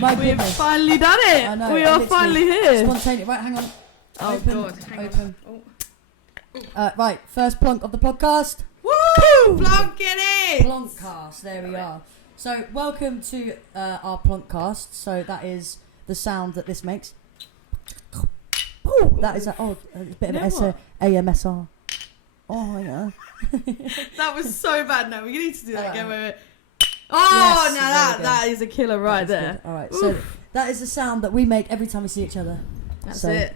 My We've goodness. finally done it. I know, we are finally here. Spontaneous. Right, hang on. Oh Open, God, hang open. on. Right, first plonk of the podcast. Woo! Plonking it! Plonkcast, there we are. So, welcome to our Plonkcast. So, that is the sound that this makes. Ooh, that is a bit of AMSR. Oh, yeah. That was so bad. No, we need to do that again. Wait. Yes, now that is a killer right there. All right, so that is the sound that we make every time we see each other. That's it.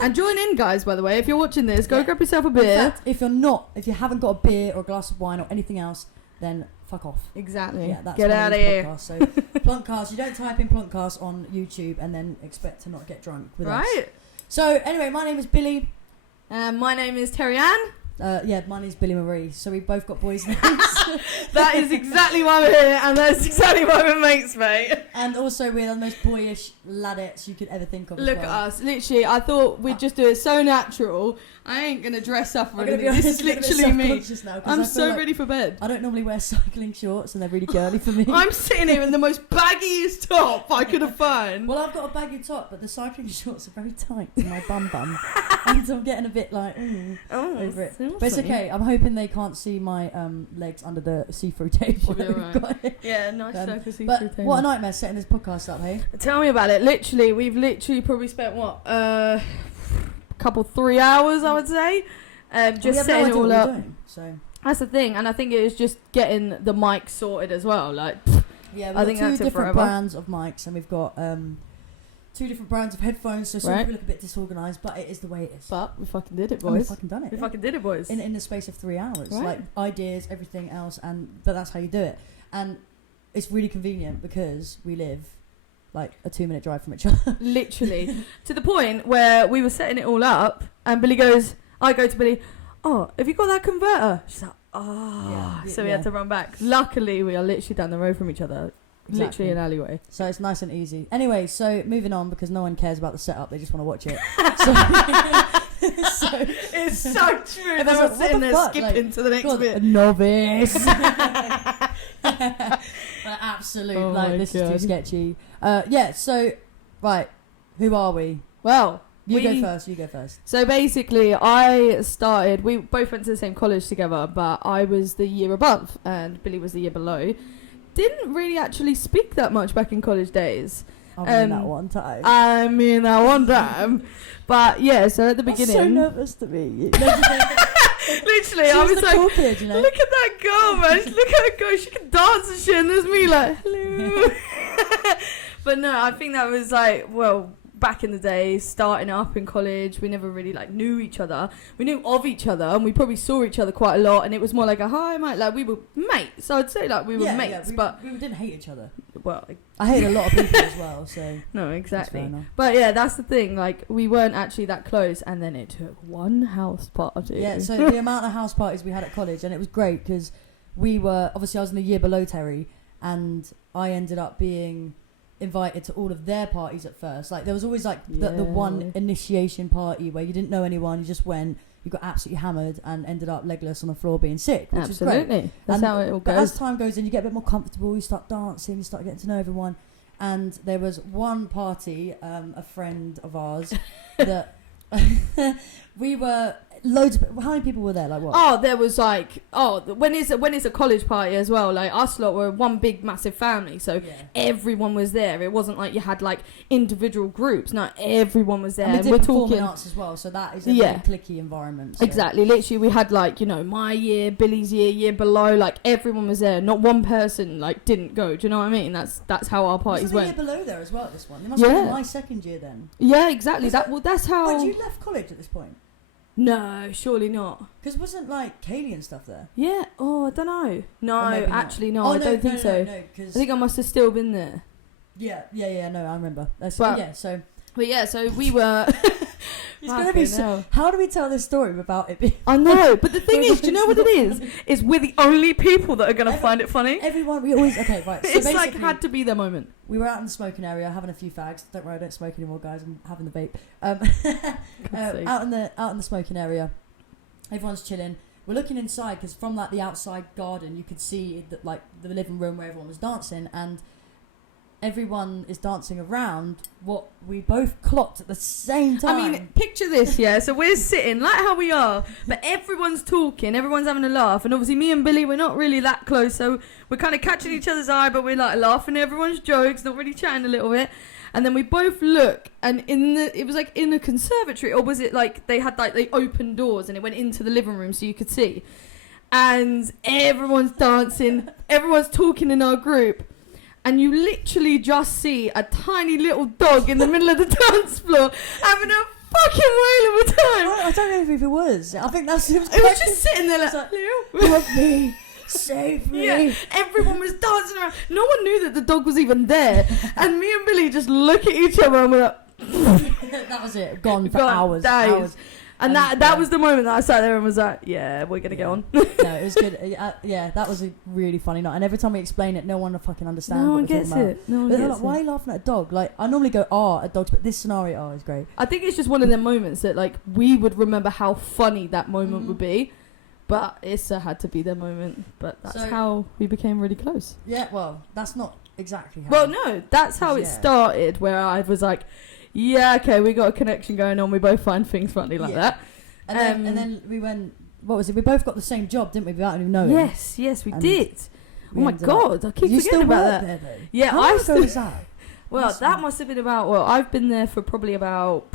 And join in, guys, by the way. If you're watching this, go grab yourself a beer. In fact, if you haven't got a beer or a glass of wine or anything else, then fuck off. Exactly. Yeah, that's Get out of here. Podcasts. So, Plonkcast, you don't type in Plonkcast on YouTube and then expect to not get drunk with us. Right. So, anyway, my name is Billie. My name is Teri Ann. Mine is Billie Marie. So, we've both got boys' names. That is exactly why we're here, and that's exactly why we're mates, mate. And also, we're the most boyish ladettes you could ever think of. Look at us. Literally, I thought we'd just do it so natural. I ain't going to dress up or anything. This is literally me. I'm so ready for bed. I don't normally wear cycling shorts, and they're really girly for me. I'm sitting here in the most baggiest top I could have found. Well, I've got a baggy top, but the cycling shorts are very tight to my bum. And I'm getting a bit like, over it. Seriously? But it's okay. I'm hoping they can't see my legs under the see-through table. Should be alright. Yeah, nice circle see-through but table. what a nightmare setting this podcast up, hey? Tell me about it. Literally, we've probably spent, couple 3 hours, I would say. Just setting it all up. Doing, so. That's the thing, and I think it was just getting the mic sorted as well. Like, yeah, I think two different brands of mics, and we've got 2 different brands of headphones. So some people look a bit disorganised, but it is the way it is. But we fucking did it, boys. And we fucking done it. We fucking did it, boys. In the space of 3 hours, right. Like ideas, everything else, but that's how you do it. And it's really convenient because we live like a 2-minute drive from each other. Literally. To the point where we were setting it all up and I go to Billie, oh, have you got that converter? She's like, oh. So we had to run back. Luckily, we are literally down the road from each other. Exactly. Literally an alleyway. So it's nice and easy. Anyway, so moving on because no one cares about the setup. They just want to watch it. So it's so true. They're all sitting there skipping to the next bit. A novice. Absolute. This is too sketchy. So, right. Who are we? Well, You go first. So basically, we both went to the same college together, but I was the year above and Billie was the year below. Didn't really actually speak that much back in college days. That one time. But yeah, so at the beginning... I'm so nervous to meet you. Literally, I was like, cool kid, you know? Look at that girl, man. Look at her go. She can dance and shit, and there's me like, hello. But no, I think that was like, back in the day, starting up in college, we never really knew each other. We knew of each other, and we probably saw each other quite a lot. And it was more like a hi, mate. Like we were mates. So I'd say we were mates, but we didn't hate each other. Well, I hate a lot of people as well. So no, exactly. But yeah, that's the thing. Like we weren't actually that close, and then it took one house party. Yeah. So the amount of house parties we had at college, and it was great because we were obviously I was in the year below Teri, and I ended up being invited to all of their parties at first. Like there was always the one initiation party where you didn't know anyone, you just went, you got absolutely hammered and ended up legless on the floor being sick, which is great. That's how it all goes. But as time goes on, you get a bit more comfortable, you start dancing, you start getting to know everyone. And there was one party, a friend of ours that we were loads of, how many people were there? Like what? Oh, there was when it's a college party as well, like us lot were one big massive family, so everyone was there. It wasn't like you had individual groups. No, everyone was there. And we did performing arts as well, so that is a very cliquey environment. So. Exactly. Literally, we had my year, Billie's year below. Everyone was there. Not one person didn't go. Do you know what I mean? That's how our parties went. Year below there as well. This one. It must have been my second year then. Yeah, exactly. That's how. Wait, you left college at this point? No, surely not. Because wasn't Kaylee and stuff there? Yeah. Oh, I don't know. No, actually, no. Oh, I don't think so. No, I think I must have still been there. Yeah. No, I remember. So we were. It's gonna be so. How do we tell this story without it being? I know, but the thing is, do you know what it is? Is we're the only people that are gonna find it funny. Everyone, we always right. So it's had to be their moment. We were out in the smoking area having a few fags. Don't worry, I don't smoke anymore, guys. I'm having the vape. Out in the smoking area, everyone's chilling. We're looking inside because from the outside garden, you could see that the living room where everyone was dancing, and everyone is dancing around what we both clocked at the same time. I mean, picture this, yeah. So we're sitting like how we are, but everyone's talking, everyone's having a laugh, and obviously me and Billie, we're not really that close, so we're kind of catching each other's eye, but we're like laughing at everyone's jokes, not really chatting a little bit. And then we both look, and it was like in a conservatory, or was it like they had like they opened doors and it went into the living room so you could see, and everyone's dancing, everyone's talking in our group. And you literally just see a tiny little dog in the middle of the dance floor having a fucking whale of a time. I don't know if it was. I think that's it. It was just sitting there like, help me, save me. Yeah, everyone was dancing around. No one knew that the dog was even there. And me and Billie just look at each other and we're like, that was it. Gone for hours. Days. And that was the moment that I sat there and was like, yeah, we're going to get on. No, it was good. Yeah, that was a really funny night. And every time we explain it, no one fucking understands no what one we're gets talking about. it. No one They're gets like, why are you laughing at a dog? Like, I normally go, at dogs, but this scenario, is great. I think it's just one of them moments that, like, we would remember how funny that moment would be. But Issa had to be their moment. But that's how we became really close. Yeah, well, that's not exactly how. Well, no, that's how it started, where I was like, yeah, okay, we got a connection going on. We both find things funny like that. And then we went, what was it? We both got the same job, didn't we, without even knowing? Yes, we did. Oh my God, I keep forgetting about that. There, though? Yeah, how long ago was that? Well, that must have been about, I've been there for probably about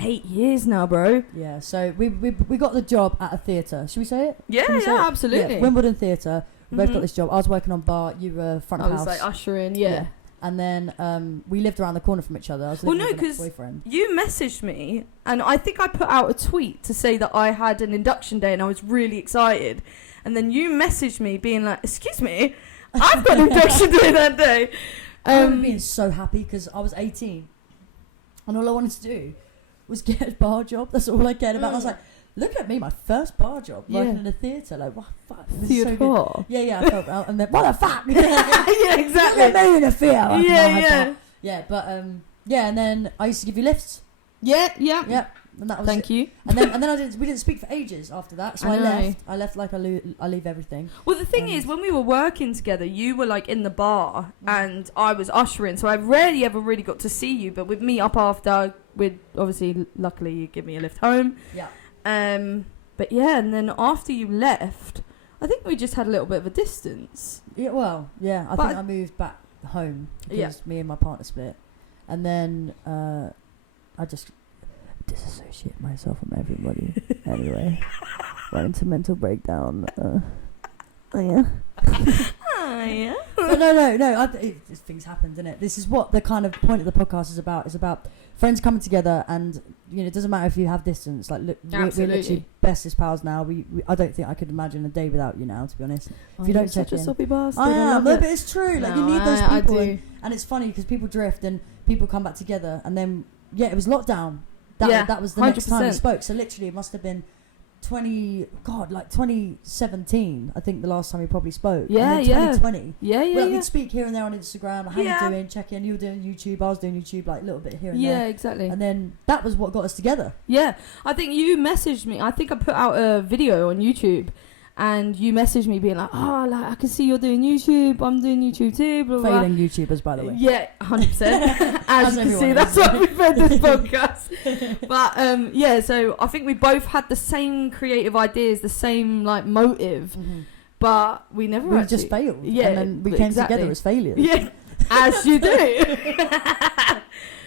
8 years now, bro. Yeah, so we got the job at a theatre. Should we say it? Yeah, absolutely. Yeah, Wimbledon Theatre. We both got this job. I was working on bar, you were front of house. I was like ushering, yeah. And then we lived around the corner from each other. I was living with my boyfriend. You messaged me, and I think I put out a tweet to say that I had an induction day, and I was really excited. And then you messaged me, being like, "Excuse me, I've got an induction day that day." I remember being so happy because I was 18, and all I wanted to do was get a bar job. That's all I cared about. I was like, look at me, my first bar job, working in a theatre. Like, what the fuck? Theatre. So yeah, I felt out, and then, what the fuck? Yeah, exactly. Look at me in a theatre. Yeah, but and then I used to give you lifts. Yeah. And that was Thank you. And then we didn't speak for ages after that. So I left like I leave everything. Well, the thing is, when we were working together, you were like in the bar and I was ushering, so I rarely ever really got to see you. But with me up after, luckily you give me a lift home. Yeah. But yeah, and then after you left, I think we just had a little bit of a distance. Yeah, well, yeah. I think I moved back home because me and my partner split, and then I just disassociate myself from everybody. Anyway, went into mental breakdown. Yeah. But no. Things happen, doesn't it? This is what the kind of point of the podcast is about. It's about friends coming together, and it doesn't matter if you have distance. Like, look, we're literally bestest pals now. I don't think I could imagine a day without you now, to be honest. If you don't check in, soppy bastard. I am, but it's true. Like, you need those people, and it's funny because people drift and people come back together, and then it was lockdown. That was the 100%. Next time we spoke. So literally, it must have been 2017, I think the last time we probably spoke. Yeah, and then 2020. Yeah. We'd speak here and there on Instagram, like, how you doing, check in, you were doing YouTube, I was doing YouTube, like a little bit here and there. Yeah, exactly. And then that was what got us together. Yeah, I think you messaged me, I think I put out a video on YouTube, and you messaged me being like, I can see you're doing YouTube, I'm doing YouTube too, blah, blah. Failing YouTubers, by the way. Yeah, 100%. As you can see, that's why we've made this podcast. But so I think we both had the same creative ideas, the same like motive, but we never just failed. Yeah, and then we came together as failures. Yeah, as you do.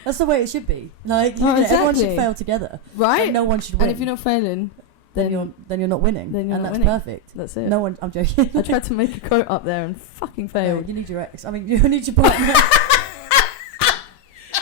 That's the way it should be. Like, everyone should fail together, right? And no one should win. And if you're not failing, then you're not winning. That's perfect. That's it. No one. I'm joking. I tried to make a quote up there and fucking failed. No, you need your ex. I mean, you need your partner.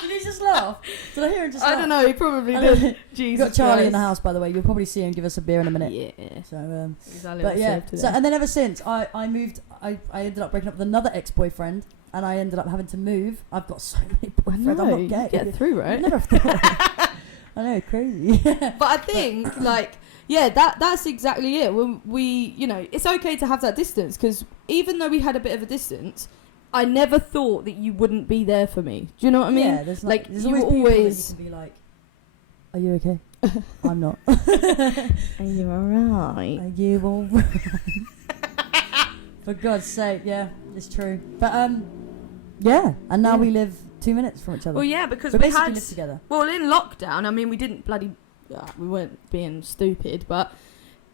Did he just laugh? Did I hear him just laugh? I don't know. He probably did. Jesus. You got Charlie in the house, by the way. You'll probably see him give us a beer in a minute. Yeah. So, but yeah. So, and then ever since I moved, I ended up breaking up with another ex-boyfriend, and I ended up having to move. I've got so many boyfriends. I'm not gay. Get through, right? I never thought. I know, crazy. But I think that's exactly it. When we, it's okay to have that distance, because even though we had a bit of a distance, I never thought that you wouldn't be there for me. Do you know what I mean? Yeah, there's always people that you can be like, are you okay? I'm not. Are you alright? Are you alright? For God's sake, yeah, it's true. But Yeah, and now Yeah. we live 2 minutes from each other. Well, yeah, because we we basically had live together. well in lockdown. I mean, we didn't we weren't being stupid, but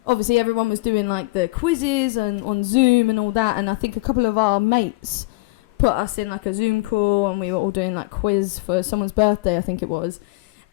obviously everyone was doing like the quizzes and on Zoom and all that. And I think a couple of our mates put us in like a Zoom call, and we were all doing like quiz for someone's birthday, I think it was,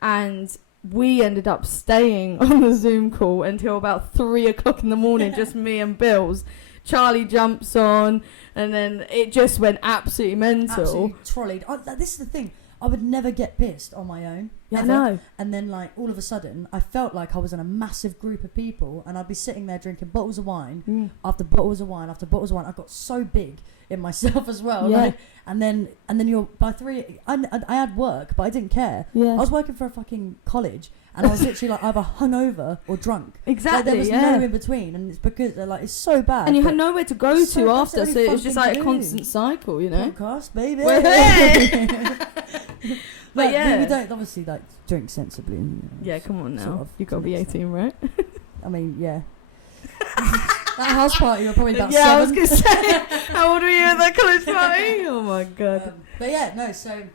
and we ended up staying on the Zoom call until about 3 o'clock in the morning, just me and Bills. Charlie jumps on, and then it just went absolutely mental. Absolutely trolleyed. This is the thing. I would never get pissed on my own. Yeah, I ever. know. And then, like, all of a sudden, I felt like I was in a massive group of people, and I'd be sitting there drinking bottles of wine after bottles of wine after bottles of wine. I got so big in myself as well. Yeah. Like, and then you're by 3. I had work, but I didn't care. Yeah. I was working for a fucking college, and I was literally like either hungover or drunk. Exactly. Like, there was no in between, and it's because like it's so bad. And you had nowhere to go so to that's after, the so only it was fun just thing like to a do. constant cycle, you know. Podcast, baby. Well, But yeah. we don't obviously like drink sensibly. Yeah, come on now. Sort of, You got to be to an extent. 18, right? I mean, yeah. That house party, you're probably about 7. I was going to say, how old were you at that college party? Oh my god. But yeah, no. So,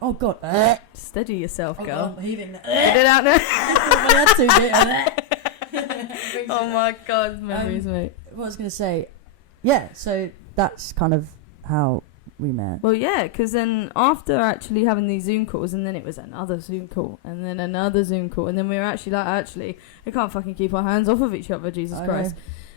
oh god. Steady yourself, Oh, girl. I'm heaving. Get it out now. I had to. Oh my god, memories, mate. What I was gonna say, yeah. So that's kind of how we met. Well, yeah, because then after actually having these Zoom calls, and then it was another Zoom call, and then another Zoom call, and then we were actually like, we can't fucking keep our hands off of each other, Jesus I Christ.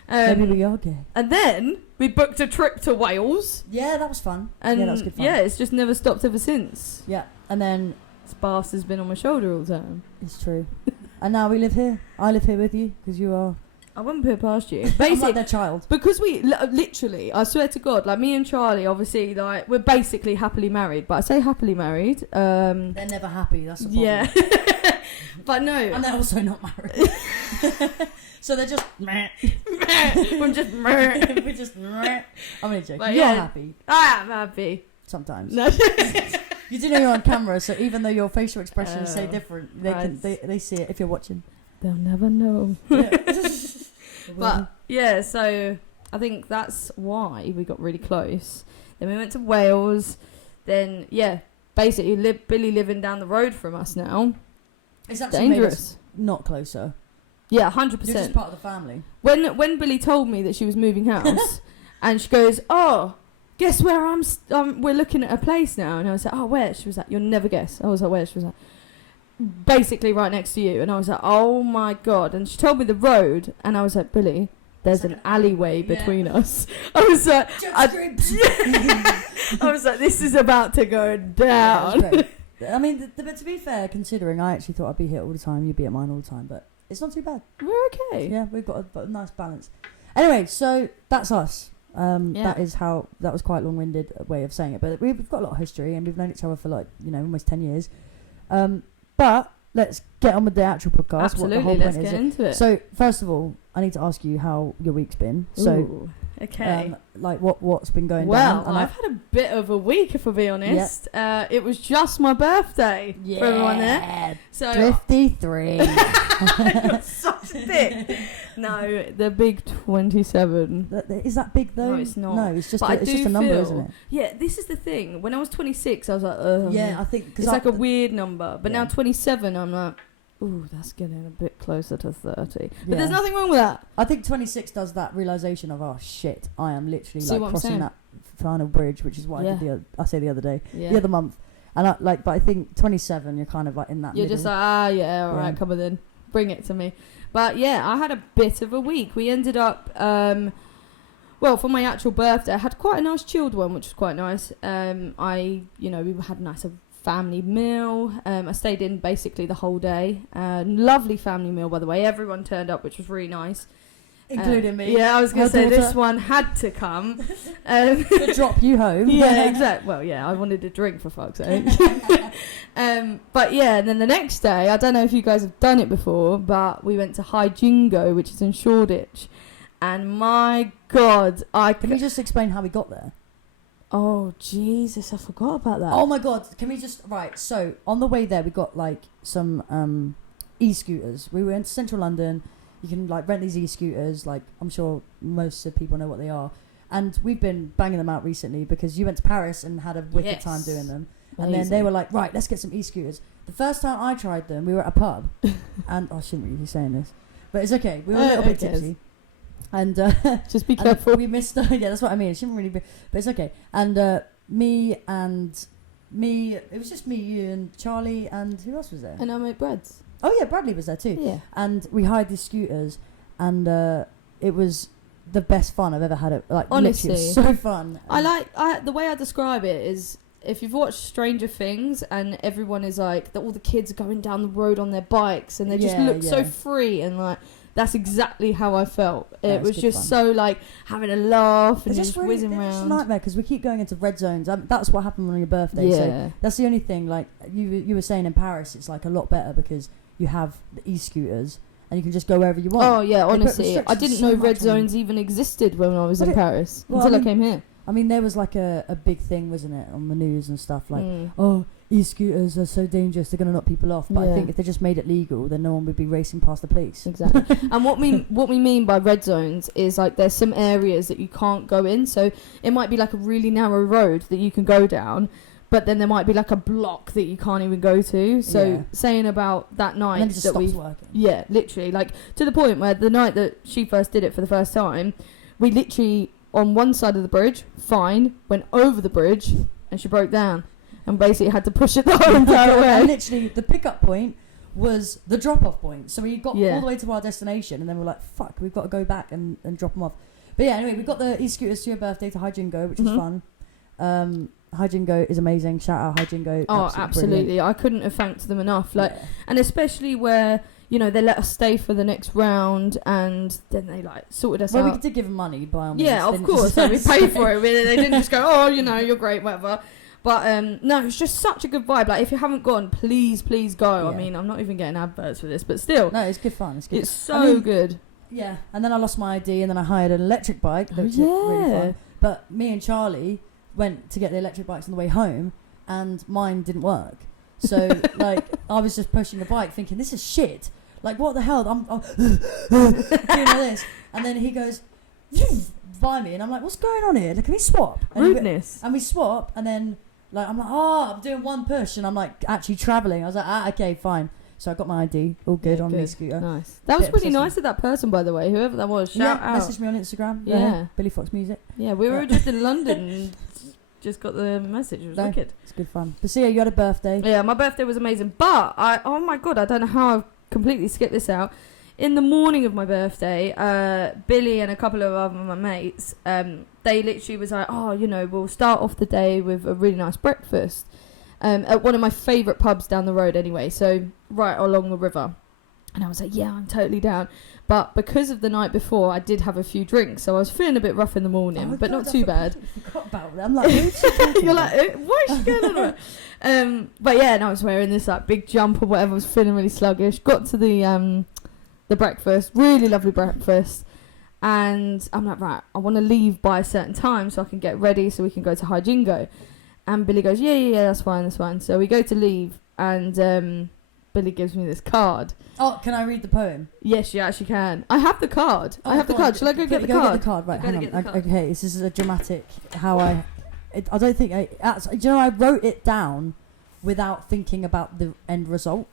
Maybe we are gay. And then we booked a trip to Wales, Yeah, that was fun. and yeah, that was good fun. it's just never stopped ever since. Yeah, and then Sparse has been on my shoulder all the time. it's true. And now we live here. I live here with you because you are I wouldn't put it past you. I'm like Basically, their child. because we literally, I swear to God, like me and Charlie, obviously, like we're basically happily married. But I say happily married. They're never happy. That's the problem. Yeah. But no, And they're also not married. So they're just meh. we're just. We're just meh. I'm only joking. But You're yeah. happy I am happy. sometimes. No. You do know you're on camera, so even though your facial expressions say Oh, different, they right. can they see it if you're watching. They'll never know. Yeah. But yeah, so I think that's why we got really close. Then we went to Wales. Then basically Billie living down the road from us now. It's actually made us Dangerous. not closer. Yeah, You're just 100%. part of the family. When Billie told me that she was moving house, and she goes, "Oh, guess where we're looking at a place now." And I was like, "Oh, where?" She was like, "You'll never guess." I was like, "Where?" She was like, "Basically right next to you." And I was like, "Oh my god!" And she told me the road, and I was like, "Billie, there's an alleyway between us." I was like, I was like, "This is about to go down." Yeah, I mean, but to be fair, considering I actually thought I'd be here all the time, you'd be at mine all the time, but it's not too bad. We're okay. Yeah, we've got a nice balance. Anyway, so that's us. That was quite a long-winded way of saying it, but we've got a lot of history and we've known each other for almost 10 years. But let's get on with the actual podcast. Absolutely, what the whole let's point get is. into it. So first of all, I need to ask you how your week's been. So, Ooh, okay. what's been going Well, down? And I've had a bit of a week, if I'll be honest. It was just my birthday for everyone there. So 53. you're such a dick. No, the big 27. Is that big though? No, it's not. No, it's just But I it's do just a number, feel- isn't it? Yeah, this is the thing. When I was 26, I was like, ugh. Yeah, I think It's like a weird number. But Yeah. now 27, I'm like, ooh, that's getting a bit closer to 30. But there's Yeah. nothing wrong with that. I think 26 does that realization of, oh shit, I am literally See what I'm crossing saying? that final bridge, which is what I did the other day, Yeah. the other month, and but I think 27, you're kind of like in that. You're middle. just like, all right, Yeah. come on then. Bring it to me. But yeah, I had a bit of a week. We ended up, for my actual birthday, I had quite a nice chilled one, which was quite nice. We had a nice family meal. I stayed in basically the whole day. Lovely family meal, by the way. Everyone turned up, which was really nice. Including me. Yeah, I was going Her to say, this daughter. one had to come. To drop you home. Yeah, exactly. Well, yeah, I wanted a drink for fuck's sake. But yeah, and then the next day, I don't know if you guys have done it before, but we went to High Jingo, which is in Shoreditch. And my God, Can you just explain how we got there? Oh, Jesus, I forgot about that. Oh my God, can we just... Right, so on the way there, we got some e-scooters. We went to central London. You can rent these e-scooters. I'm sure most of people know what they are. And we've been banging them out recently because you went to Paris and had a wicked time doing them. And then they were like, right, let's get some e-scooters. The first time I tried them, we were at a pub. And I shouldn't really be saying this. But it's okay. We were a little bit tipsy. And just be careful. We missed... yeah, that's what I mean. It shouldn't really be... But it's okay. And me... It was just me, you, and Charlie, and who else was there? And our mate Brad's. Oh, yeah, Bradley was there too. Yeah. And we hired these scooters, and it was the best fun I've ever had. It like honestly, literally, it was so fun. The way I describe it is, if you've watched Stranger Things and everyone is like, all the kids are going down the road on their bikes and they just look so free, and like, that's exactly how I felt. It was just fun. So like having a laugh and just really, whizzing around. It's a nightmare because we keep going into red zones. That's what happened on your birthday. Yeah. So that's the only thing. Like you were saying in Paris, it's like a lot better because you have the e-scooters and you can just go wherever you want. Oh yeah, honestly, I didn't know red zones even existed when I was in Paris until I came here. I mean, there was like a big thing, wasn't it, on the news and stuff, like, oh, e-scooters are so dangerous, they're going to knock people off. But I think if they just made it legal, then no one would be racing past the police. Exactly. And what we mean by red zones is, like, there's some areas that you can't go in. So it might be like a really narrow road that you can go down, but then there might be like a block that you can't even go to. So saying about that night and then it just stops working. Yeah, literally. Like, to the point where the night that she first did it for the first time, we literally... on one side of the bridge, fine, went over the bridge, and she broke down. And basically had to push it the whole entire way. And literally, the pickup point was the drop-off point. So we got all the way to our destination, and then we're like, fuck, we've got to go back and drop them off. But yeah, anyway, we got the e-scooters to your birthday to Hijingo, which was fun. Hijingo is amazing. Shout out Hijingo. Oh, absolutely. Brilliant. I couldn't have thanked them enough. Like, and especially where... you know, they let us stay for the next round, and then they like sorted us out. Well, we did give them money, by all means. Yeah, of course. So we paid for it. They didn't just go, oh, you know, you're great, whatever. But no, it's just such a good vibe. Like, if you haven't gone, please go. Yeah. I mean, I'm not even getting adverts for this, but still. No, it's good fun. It's good. It's so good. Yeah, and then I lost my ID, and then I hired an electric bike, which was really fun. But me and Charlie went to get the electric bikes on the way home, and mine didn't work. So, like, I was just pushing the bike, thinking, this is shit. Like, what the hell? I'm doing like this. And then he goes by me, and I'm like, what's going on here? Like, can we swap? And rudeness. And we swap, and then, like, I'm like, I'm doing one push, and I'm, like, actually travelling. I was like, okay, fine. So I got my ID, all good on the scooter. Nice. That was really nice of that person, by the way, whoever that was. Shout out. Messaged me on Instagram. Yeah. Billie Fox Music. Yeah, we were just in London and just got the message. It was wicked. It's good fun. But see, you had a birthday. Yeah, my birthday was amazing. But, oh my God, I don't know how I've completely skipped this out. In the morning of my birthday, Billie and a couple of other my mates, they literally was like, oh, you know, we'll start off the day with a really nice breakfast at one of my favourite pubs down the road anyway, so right along the river. And I was like, yeah, I'm totally down. But because of the night before, I did have a few drinks, so I was feeling a bit rough in the morning, but not too bad. I forgot about that. I'm like, who's she talking You're like, what is she going on about? But yeah, and I was wearing this like big jump or whatever. I was feeling really sluggish. Got to the breakfast, really lovely breakfast, and I'm like, right, I want to leave by a certain time so I can get ready so we can go to Hijingo. And Billie goes, yeah, that's fine. So we go to leave, and Billie gives me this card. Oh, can I read the poem? Yes, you actually can. I have the card. Shall I go get the card? Go get the card. Right, hang on. Okay, this is a dramatic. I don't think do you know, I wrote it down without thinking about the end result.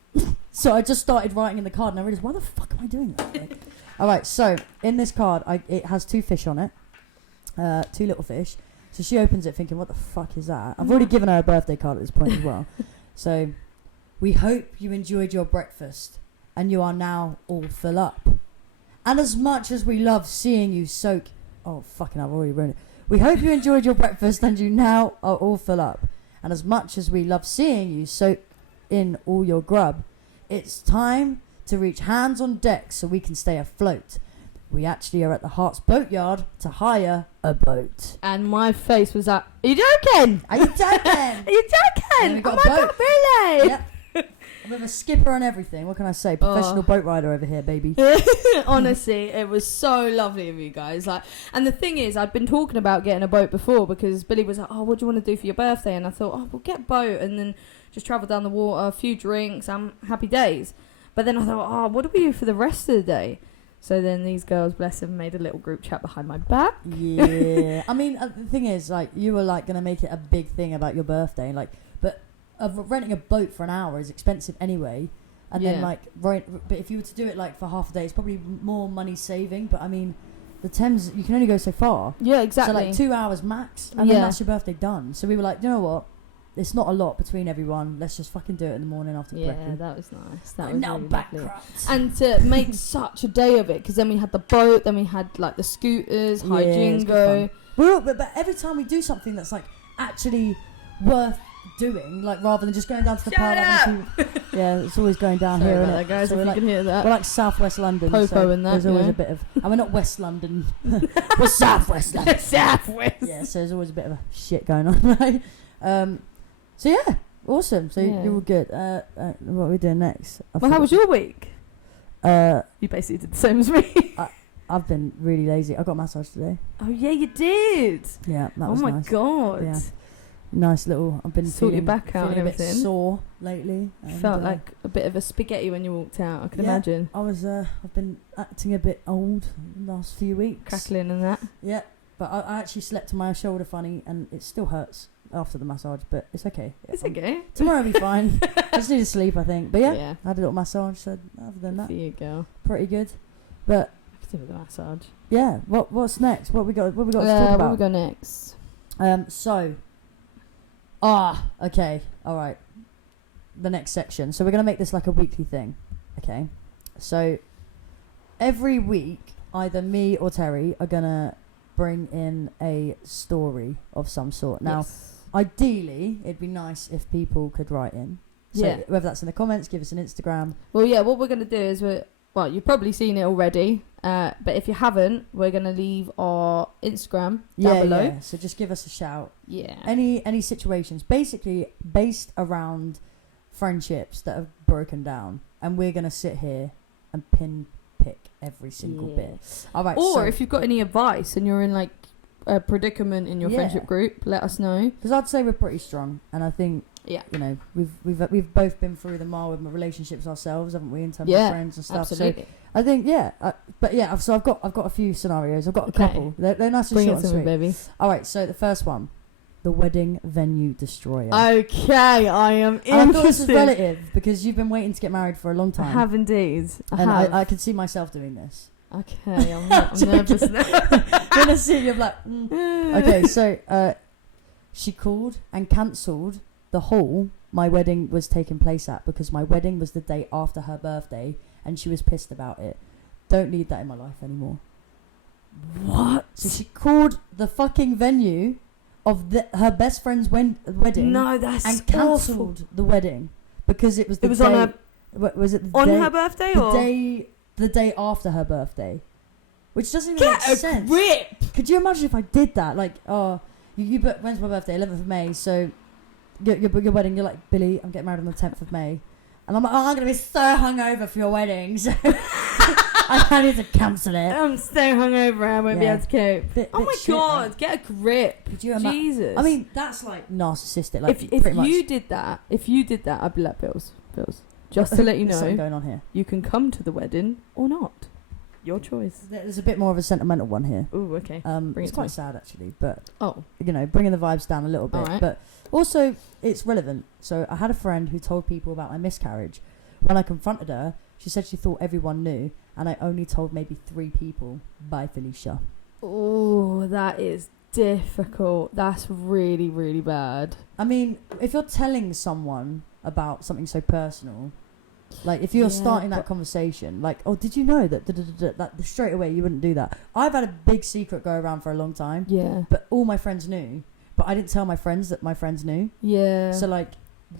So I just started writing in the card, and I realized, why the fuck am I doing that? Like, all right, so in this card, it has 2 fish on it, 2 little fish. So she opens it, thinking, what the fuck is that? I've already given her a birthday card at this point as well. So, we hope you enjoyed your breakfast, and you are now all full up. And as much as we love seeing you soak... Oh, fucking I've already ruined it. We hope you enjoyed your breakfast, and you now are all full up. And as much as we love seeing you soak in all your grub, it's time to reach hands on deck so we can stay afloat. We actually are at the Hearts Boatyard to hire a boat. And my face was like, are you joking? Are you joking? Are you joking? Oh my God, really? Yep. I'm with a skipper and everything. What can I say? Professional boat rider over here, baby. Honestly, it was so lovely of you guys. Like, and the thing is, I'd been talking about getting a boat before because Billie was like, oh, what do you want to do for your birthday? And I thought, oh, we'll get a boat and then just travel down the water, a few drinks, happy days. But then I thought, oh, what do we do for the rest of the day? So then these girls, bless them, made a little group chat behind my back. Yeah. I mean, the thing is, like, you were like going to make it a big thing about your birthday, like, but renting a boat for an hour is expensive anyway. And then like, but if you were to do it like for half a day, it's probably more money saving. But I mean, the Thames, you can only go so far. Yeah, exactly. So like 2 hours max, and then that's your birthday done. So we were like, you know what? It's not a lot between everyone. Let's just fucking do it in the morning after breakfast. Yeah, that was nice. That was now really back lovely. And to make such a day of it, because then we had the boat, then we had like the scooters, high jingo. But every time we do something that's like actually worth doing, like rather than just going down to the pub. Yeah, it's always going down here, isn't it? Guys, so if you like, can hear that. We're like Southwest London. Popo so and that. There's always a bit of. And we're not West London. We're Southwest London. Southwest. Yeah, so there's always a bit of shit going on, right? So yeah, awesome. So you're all good. What are we doing next? Well, how was your week? You basically did the same as me. I've been really lazy. I got a massage today. Oh yeah, you did. Yeah, that was nice. Oh my god. Yeah. Nice little. I've been sort your back out and everything. A bit sore lately. Felt like a bit of a spaghetti when you walked out. I can imagine. I was. I've been acting a bit old the last few weeks. Crackling and that. Yeah, but I actually slept on my shoulder funny, and it still hurts after the massage, but it's okay. It's okay. Tomorrow will be fine. I just need to sleep, I think. But yeah, I had a little massage. So other than that, for you, girl, pretty good. But I could do with a massage. Yeah. What's next? What we got? What we got to talk about? Where we go next? Okay, all right. The next section. So we're gonna make this like a weekly thing. Okay. So every week, either me or Teri are gonna bring in a story of some sort. Now, ideally, it'd be nice if people could write in. So whether that's in the comments, give us an Instagram. Well, yeah, what we're going to do is you've probably seen it already, but if you haven't, we're going to leave our Instagram down below. Yeah, so just give us a shout. Yeah. Any situations, basically based around friendships that have broken down, and we're going to sit here and pick every single bit. All right. Or if you've got any advice and you're in like a predicament in your friendship group, let us know. Because I'd say we're pretty strong, and I think you know we've both been through the mire with relationships ourselves, haven't we? In terms of friends and stuff. Absolutely. So I think so I've got a few scenarios. I've got a couple. They're nice and short and sweet. Baby. All right. So the first one. The wedding venue destroyer. Okay, I am interested. And I thought this was relative because you've been waiting to get married for a long time. I have indeed. I could see myself doing this. Okay, I'm nervous now. You're gonna see, you're like, Okay, so she called and cancelled the hall my wedding was taking place at because my wedding was the day after her birthday and she was pissed about it. Don't need that in my life anymore. What? So she called the fucking venue of her best friend's wedding. No, that's and cancelled the wedding because it was the day. On her. Was it on her birthday or the day after her birthday? Which doesn't even make sense. Grip. Could you imagine if I did that? Like, when's my birthday? 11th of May. So your wedding. You're like, Billie, I'm getting married on the 10th of May, and I'm like, I'm gonna be so hungover for your wedding. So I need to cancel it. I'm so hungover, I won't be able to cope. Oh my god, like, get a grip. Jesus. I mean, that's like narcissistic. Like, if you did that, I'd be like, Bills. Just to let you know, something going on here. You can come to the wedding or not. Your choice. There's a bit more of a sentimental one here. Ooh, okay. It's quite sad actually, but bringing the vibes down a little bit. Right. But also, it's relevant. So I had a friend who told people about my miscarriage. When I confronted her, she said she thought everyone knew, and I only told maybe 3 people. Bye, Felicia. Oh, that is difficult. That's really, really bad. I mean, if you're telling someone about something so personal, like if you're starting that conversation, like, oh, did you know that straight away you wouldn't do that. I've had a big secret go around for a long time. Yeah. But all my friends knew. But I didn't tell my friends that my friends knew. Yeah. So like,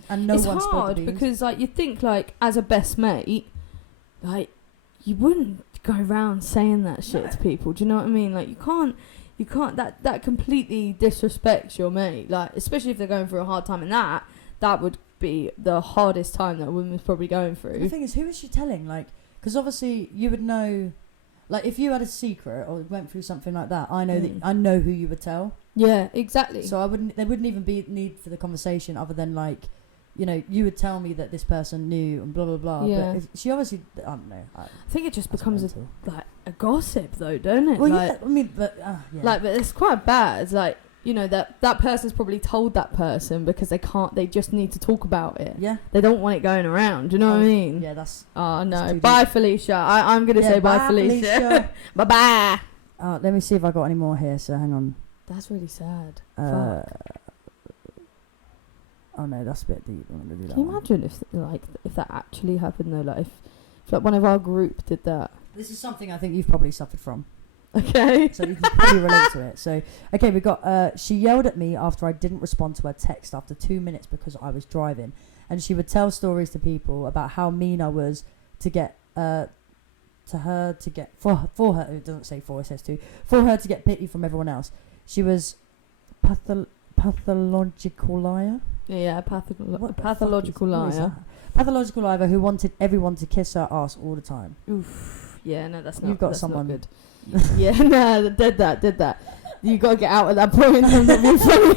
and it's hard because like you think like as a best mate, like you wouldn't go around saying that shit to people. Do you know what I mean? Like you can't. That completely disrespects your mate. Like especially if they're going through a hard time, and that would be the hardest time that a woman's probably going through. The thing is, who is she telling? Like, because obviously you would know. Like if you had a secret or went through something like that, I know that I know who you would tell. Yeah, exactly. So there wouldn't even be need for the conversation other than like, you know, you would tell me that this person knew and blah blah blah. Yeah. But she obviously, I don't know. I think it just becomes like like gossip though, don't it? Well, like, yeah, I mean, but like, but it's quite bad. Like, you know, that person's probably told that person because they just need to talk about it. Yeah. They don't want it going around. Do you know what I mean? Yeah, that's. Oh no. That's Bye, Felicia. I'm gonna say bye, Felicia. Bye bye. Let me see if I got any more here. So hang on. That's really sad. Oh no, that's a bit deep. I'm gonna do that. Can you imagine if that actually happened though? Like if like one of our group did that. This is something I think you've probably suffered from. Okay. So you can probably relate to it. So, okay, we got, she yelled at me after I didn't respond to her text after 2 minutes because I was driving. And she would tell stories to people about how mean I was for her, it doesn't say for, it says to, for her to get pity from everyone else. She was pathological liar. Yeah, pathological liar. Pathological liar who wanted everyone to kiss her ass all the time. Oof. Yeah, no, that's not. You've got that's someone. Not good. Yeah, no, did that. You got to get out at that point. I'm not being funny.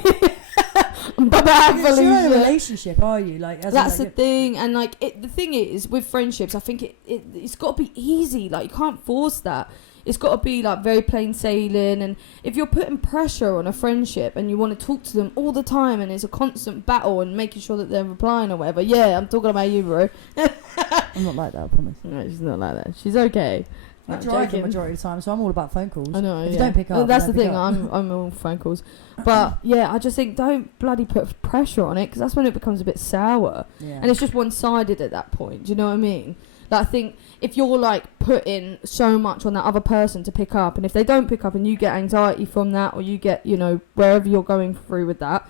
Bye-bye, Felicia. You're in a relationship, are you? Like, that's the thing, and like the thing is with friendships, I think it's got to be easy. Like, you can't force that. It's got to be like very plain sailing. And if you're putting pressure on a friendship and you want to talk to them all the time, and it's a constant battle and making sure that they're replying or whatever. Yeah, I'm talking about you, bro. I'm not like that, I promise. No, she's not like that. She's okay. I drive the majority of the time, so I'm all about phone calls. I know. If you don't pick up, that's the thing. I'm all phone calls, but yeah, I just think don't bloody put pressure on it because that's when it becomes a bit sour, and it's just one-sided at that point. Do you know what I mean? Like, I think if you're like putting so much on that other person to pick up, and if they don't pick up, and you get anxiety from that, or you get wherever you're going through with that,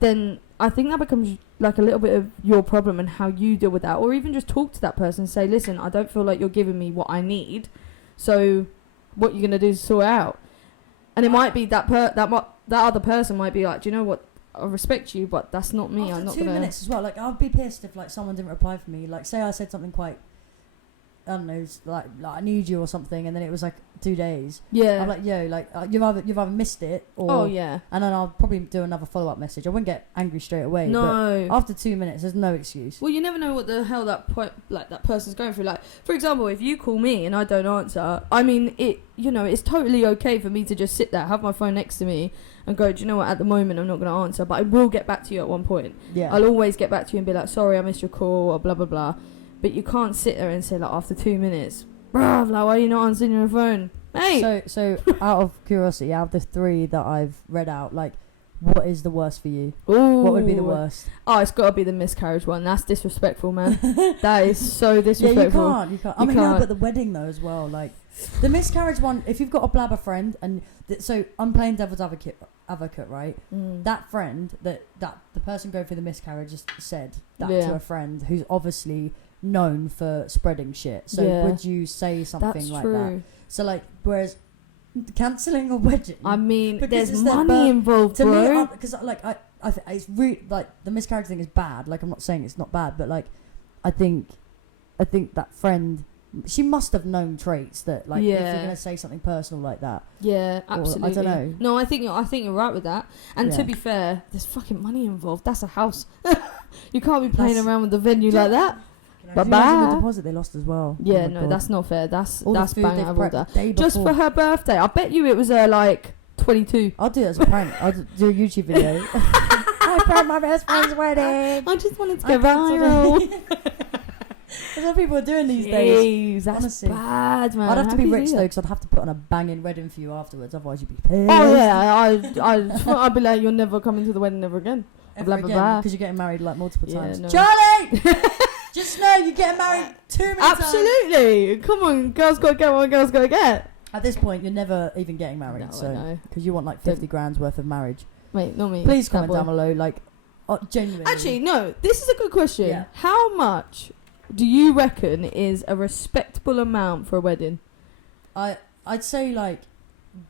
then I think that becomes like a little bit of your problem and how you deal with that, or even just talk to that person and say, listen, I don't feel like you're giving me what I need. So what you're going to do is sort it out. And it might be that other person might be like, do you know what, I respect you, but that's not me. After I'm not 2 minutes as well. Like, I'd be pissed if like someone didn't reply for me. Like, say I said something quite, I don't know, like I need you or something, and then it was like 2 days. Yeah. I'm like, yo, like you've either missed it, or and then I'll probably do another follow-up message. I wouldn't get angry straight away. No. But after 2 minutes, there's no excuse. Well, you never know what the hell that person's going through. Like, for example, if you call me and I don't answer, I mean, it's totally okay for me to just sit there, have my phone next to me, and go, do you know what? At the moment, I'm not going to answer, but I will get back to you at one point. Yeah. I'll always get back to you and be like, sorry, I missed your call, or blah blah blah. But you can't sit there and say like after 2 minutes, bruh, like, why are you not answering your phone? Hey. So out of curiosity, out of the 3 that I've read out, like, what is the worst for you? Ooh. What would be the worst? Oh, it's got to be the miscarriage one. That's disrespectful, man. That is so disrespectful. Yeah, you can't. I mean, no, but the wedding though as well. Like, the miscarriage one. If you've got a blabber friend, and so I'm playing devil's advocate, right? That friend that the person going through the miscarriage just said that to a friend who's obviously known for spreading shit. So would you say something like that? So like, whereas cancelling a wedding, I mean, there's money involved, to bro. me, because like I think it's really, like, the miscarriage thing is bad. Like, I'm not saying it's not bad, but like I think that friend, she must have known traits that, like, if you're gonna say something personal like that. Yeah, absolutely. I don't know. No, I think you're right with that. And to be fair, there's fucking money involved. That's a house. You can't be playing around with the venue like that. Bye bye. The deposit they lost as well. Yeah, no, that's not fair. That's bang out of order. Just Just for her birthday. I bet you it was like 22. I'll do it as a prank. I'll do a YouTube video. I planned my best friend's wedding. I just wanted to go viral. That's what people are doing these days. That's honestly bad, man. I'd have to be rich though, because I'd have to put on a banging wedding for you afterwards. Otherwise, you'd be pissed. Oh yeah, I'd be like, you're never coming to the wedding ever again. Blah, blah, blah. Because you're getting married like multiple times. No. Charlie, just know you're getting married too many times. Absolutely. Come on, girls got to get what girls got to get. At this point, you're never even getting married. Because you want like 50 grand's worth of marriage. Wait, not me. Please comment down below, like, genuinely. Actually, no. This is a good question. Yeah. How much do you reckon is a respectable amount for a wedding? I'd say like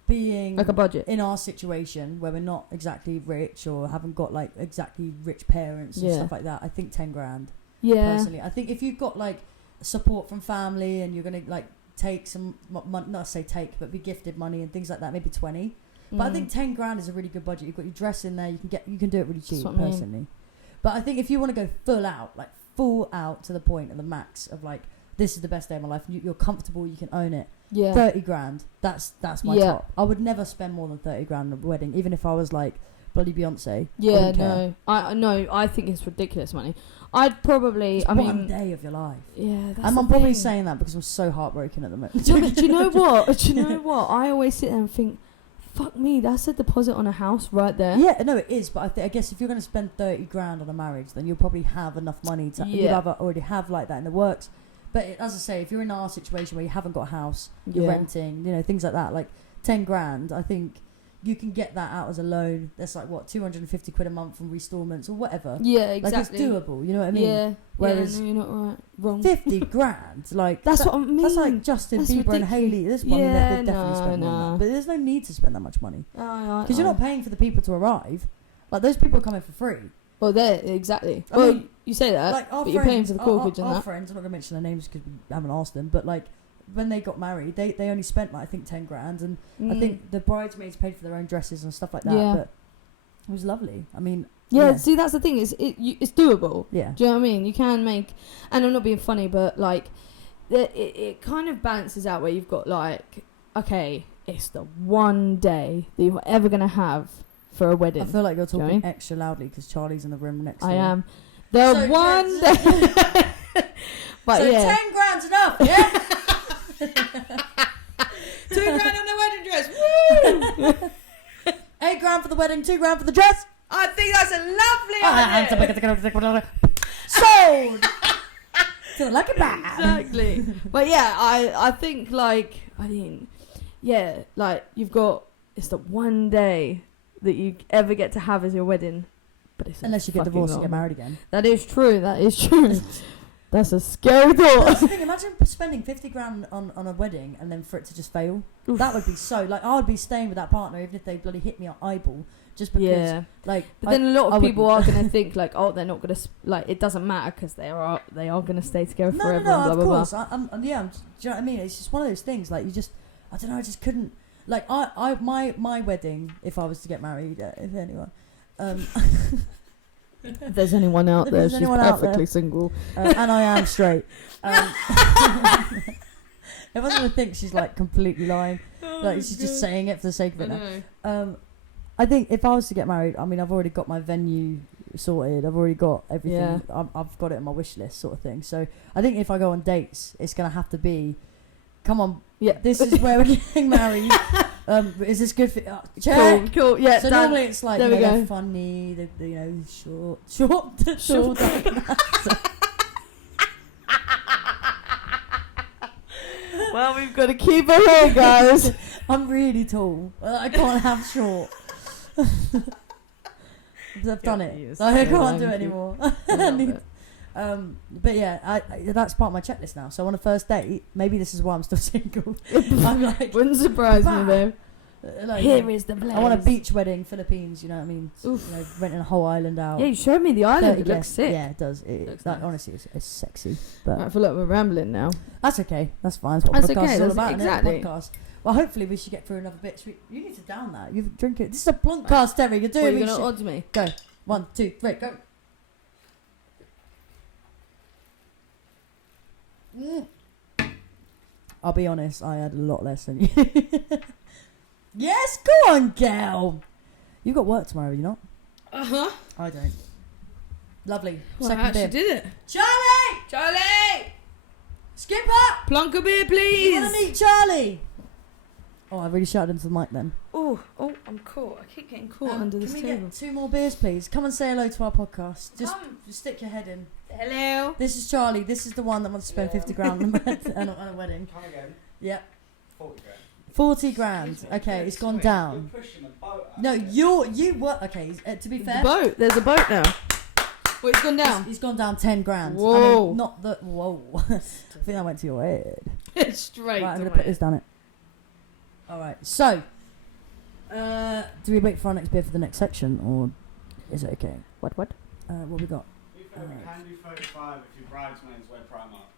being like a budget in our situation where we're not exactly rich or haven't got like exactly rich parents and stuff like that. I think 10 grand. Yeah. Personally, I think if you've got like support from family and you're gonna like take some money, not say take, but be gifted money and things like that, maybe 20. But I think 10 grand is a really good budget. You've got your dress in there. You can do it really cheap personally. But I think if you want to go full out to the point of the max of like this is the best day of my life. You're comfortable, you can own it. Yeah. 30 grand. That's my top. I would never spend more than 30 grand on a wedding, even if I was like bloody Beyonce. Yeah, no. I think it's ridiculous money. I'd probably. It's one day of your life. Yeah, that's I'm probably saying that because I'm so heartbroken at the moment. No, but do you know what? Do you know what? I always sit there and think, fuck me, that's a deposit on a house right there. Yeah, no, it is. But I guess if you're going to spend 30 grand on a marriage, then you'll probably have enough money to. You'll already have like that in the works. But as I say, if you're in our situation where you haven't got a house, you're renting, things like that, like 10 grand, I think you can get that out as a loan. That's like, what, 250 quid a month from instalments or whatever. Yeah, exactly. Like, it's doable, you know what I mean? Yeah. Whereas no, you're not right. Wrong. 50 grand, like... That's what I mean. That's like Justin Bieber ridiculous. and Hailey. This money Yeah, they'd definitely spend more than that. But there's no need to spend that much money. Because you're not paying for the people to arrive. Like, those people are coming for free. Well, exactly. I mean, you say that, like but you're paying for the corkage and that. Our friends, I'm not going to mention their names because we haven't asked them, but like, when they got married, they only spent like, I think 10 grand, and I think the bridesmaids paid for their own dresses and stuff like that. But it was lovely. I mean, see, that's the thing. It's doable. Yeah. Do you know what I mean? You can make, and I'm not being funny, but like, it kind of balances out where you've got like, okay, it's the one day that you're ever gonna have for a wedding. I feel like you're talking extra loudly because Charlie's in the room next to me. I am. The one day. But so 10 grand's enough, yeah? 2 grand on the wedding dress. Woo! 8 grand for the wedding, 2 grand for the dress. I think that's a lovely idea. Sold. To the lucky bag. Exactly. But yeah, I think like like you've got, it's the one day that you ever get to have as your wedding, but it's unless you get divorced and get married again. That is true. That's a scary thought. That's the thing. Imagine spending 50 grand on a wedding and then for it to just fail. Oof. That would be so... Like, I would be staying with that partner even if they bloody hit me on eyeball. Just because... Yeah. Like, but then a lot of people are going to think, like, oh, they're not going to... Like, it doesn't matter because they are going to stay together forever. No, and blah, of course. Blah. Do you know what I mean? It's just one of those things. Like, you just... I don't know, I just couldn't... Like, my wedding, if I was to get married, if anyone... If there's anyone out there, she's perfectly single. And I am straight. Everyone's going to think she's like completely lying. Like she's just saying it for the sake of it now. I think if I was to get married, I mean, I've already got my venue sorted. I've already got everything. Yeah. I've got it on my wish list sort of thing. So I think if I go on dates, it's going to have to be, come on, this is where we're getting married. Is this good for cool, yeah. So done. normally it's like, they're funny, they're short. Well, we've got to keep it here, guys. I'm really tall. I can't have short. I've done it. I can't do it anymore. But yeah, that's part of my checklist now. So on a first date, maybe this is why I'm still single. I'm like, wouldn't surprise me though. Like, here is the place. I want a beach wedding, Philippines. You know what I mean? Renting a whole island out. Yeah, you showed me the island. It looks sick. Yeah, it does. Honestly, it's sexy. But I feel like we're rambling now. That's okay. That's fine. That's what podcast is all about. Exactly. Podcast. Well, hopefully we should get through another bit. You need to down that. You drink it. This is a Plonkcast, Teri. You're doing You're gonna odds me. Go. 1, 2, 3, go. I'll be honest, I had a lot less than you. Yes, go on, girl. You've got work tomorrow, you not? Uh-huh. I don't. Lovely. Well, Second I actually beer. did it. Charlie! Skip up! Plonker beer, please! You want to meet Charlie? Oh, I really shouted into the mic then. Oh, I'm caught. I keep getting caught under this table. Can we get 2 more beers, please? Come and say hello to our podcast. Just stick your head in. Hello. This is Charlie. This is the one that wants to spend 50 grand on a wedding. Come again. Yep. 40 grand. 40 grand. Okay, it's gone down. You're pushing a boat out. No, you were... Okay, to be fair... There's a boat now. Well, it's gone down. He's gone down 10 grand. Whoa. I mean, not the... Whoa. I think that went to your head. It's straight. Right, I'm going to put this down it. Alright, so... do we wait for our next beer for the next section, or is it okay? What we got? We can do 35 if your bridesmaids wear Primark.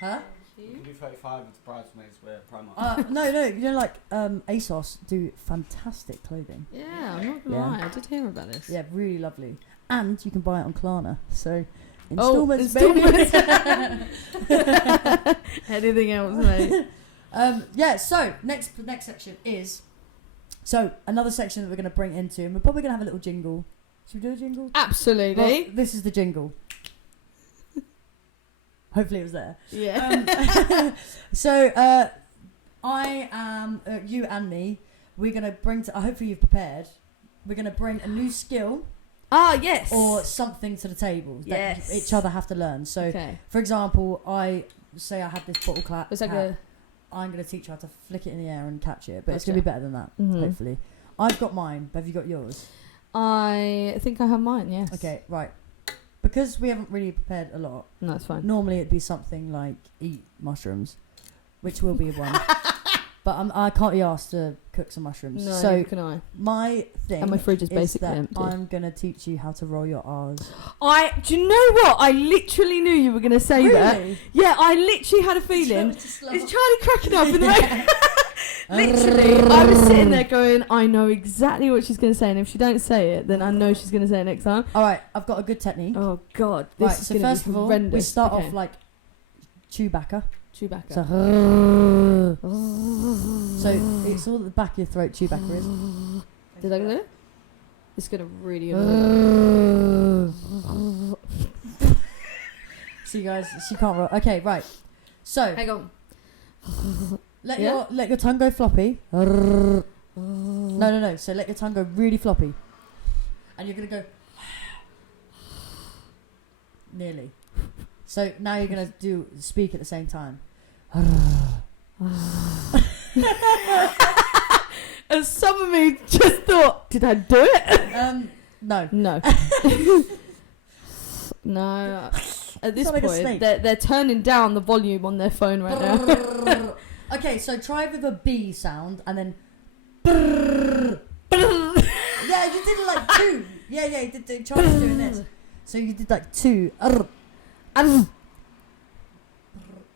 Huh? You can do 35 if the bridesmaids wear Primark. No, you know, like ASOS do fantastic clothing. Yeah, I'm not gonna lie, I did hear about this. Yeah, really lovely. And you can buy it on Klarna, so Installments, installments. baby. Anything else, mate? Yeah, so next section is another section that we're going to bring into, and we're probably going to have a little jingle. Should we do a jingle? Absolutely. Well, this is the jingle. Hopefully it was there. Yeah. So I am you and me. We're going to bring to. Hopefully you've prepared. We're going to bring a new skill. Yes. Or something to the table that Yes. each other have to learn. So, Okay. for example, I say I have this bottle clap. It's like cap. I'm going to teach you how to flick it in the air and catch it, but it's going Gotcha. to be better than that, Mhm. hopefully. I've got mine. Have you got yours? I think I have mine, yes. Okay, right. Because we haven't really prepared a lot, No, that's fine. normally it'd be something like eat mushrooms, which will be one. But I can't be asked to cook some mushrooms. No, So neither can I. my thing And my fridge is is basically that empty. I'm going to teach you how to roll your R's. Do you know what? I literally knew you were going to say that. Yeah, I literally had a feeling. Is Charlie cracking up in the way? Literally, I was sitting there going, I know exactly what she's going to say, and if she don't say it, then I know she's going to say it next time. All right, I've got a good technique. Oh, God. Right, This is so going to first be of all, horrendous. we start Okay. off like Chewbacca. Chewbacca. So it's all at the back of your throat, Chewbacca is. Did I get it? It's going to really annoy me. See, guys, she can't roll. Okay, right. So Hang on. let Yeah? your tongue go floppy. No. So let your tongue go really floppy, and you're gonna go nearly. So now you're gonna speak at the same time. And some of me just thought, did I do it? No. No. No. At this Sound like a point, snake. they're turning down the volume on their phone right now. Okay, so try with a B sound and then. Yeah, you did like two. Yeah, you did. Charlie's doing this. So you did like two. I'm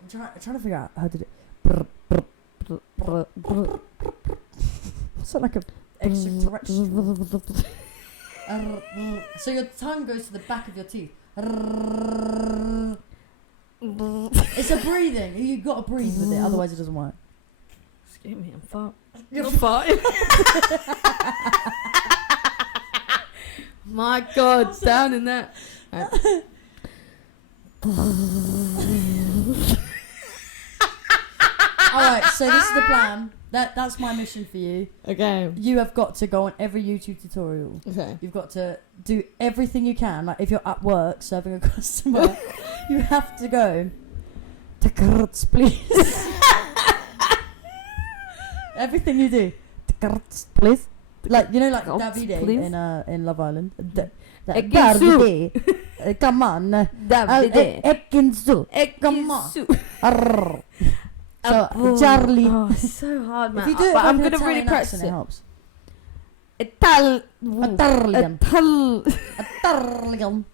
trying to figure out how to do it. Sound like a extraterrestrial. So your tongue goes to the back of your teeth. It's a breathing. You got to breathe with it, otherwise it doesn't work. Excuse me, I'm fart. You're farting. My God, down in that. Right. Alright, so this is the plan. That's my mission for you. Okay. You have got to go on every YouTube tutorial. Okay. You've got to do everything you can. Like if you're at work serving a customer, you have to go. Takarts, please. Everything you do. Takarts, please. Like you know, like Takarts, Davide please. in Love Island. Ekinsu. Davide, come on. Davide. Ekinsu. Come on. Ekinsu. So Charlie. Oh, it's so hard, man. If you do it, but I'm with gonna an really Italian practice accent, it. it helps. Italian. Italian.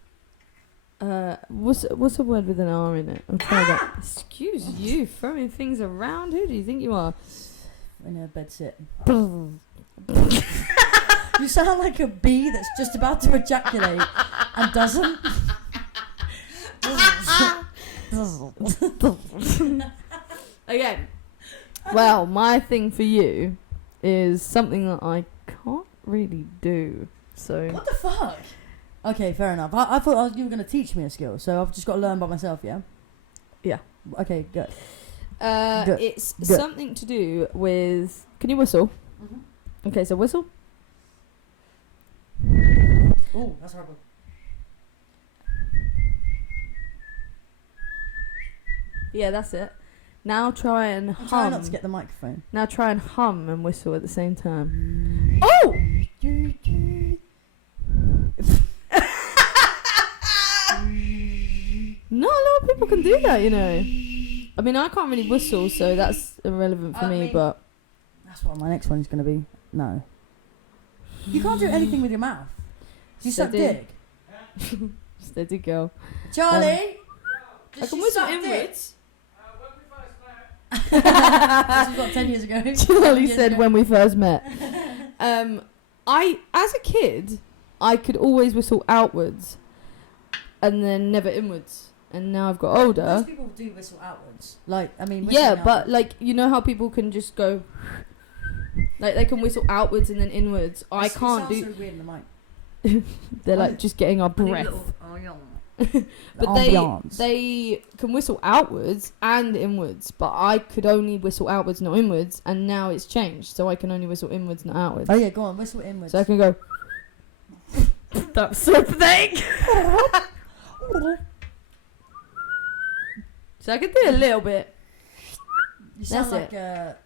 What's a word with an R in it? I'm trying that. Excuse you, throwing things around. Who do you think you are? In a bed sit. You sound like a bee that's just about to ejaculate and doesn't. Okay. Well, my thing for you is something that I can't really do. So What the fuck? Okay, fair enough. I thought you were going to teach me a skill, so I've just got to learn by myself, yeah? Yeah. Okay, good. it's Good. something to do with. Can you whistle? Mm-hmm. Okay, so whistle. Oh, that's horrible. Yeah, that's it. Now try and I'm hum. trying not to get the microphone. Now try and hum and whistle at the same time. Oh! Not a lot of people can do that, you know. I mean, I can't really whistle, so that's irrelevant for I me, mean- but... That's what my next one is going to be. No. You can't do anything with your mouth. You suck Steady. dick. Steady girl. Charlie? I Does can she whistle suck dick? inwards. When we first met, This was what, 10 years ago? Charlie 10 said years when we first met. As a kid, I could always whistle outwards. and then never inwards. And now I've got older. Most people do whistle outwards. Like, I mean, whistling Yeah, but outwards. like, you know how people can just go, like they can whistle outwards and then inwards. I It can't sounds do. so weird in the mic. They're like just getting our breath. But Ambiance. they can whistle outwards and inwards, but I could only whistle outwards, not inwards, and now it's changed, so I can only whistle inwards, not outwards. Oh yeah, go on, whistle inwards. So I can go. That's so pathetic. So I can do a little bit, You sound That's like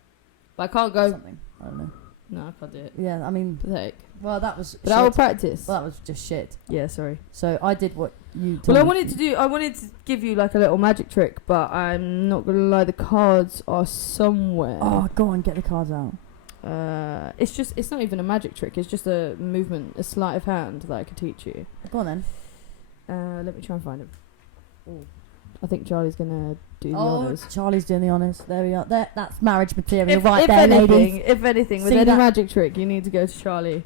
but I can't go. something. I don't know. No, I can't do it. Yeah, I mean, Pathetic. well, that was. But I will shit. practice. Well, that was just shit. Yeah, sorry. So I did what you. Well, I told me. wanted to give you like a little magic trick, but I'm not gonna lie, the cards are somewhere. Oh, go on, get the cards out. It's not even a magic trick. It's just a movement, a sleight of hand that I could teach you. Go on then. Let me try and find him. I think Charlie's gonna do the Oh, honours. Charlie's doing the honours. There we are. There, that's marriage material If right there, ladies. anything, with See any that? magic trick, you need to go to Charlie.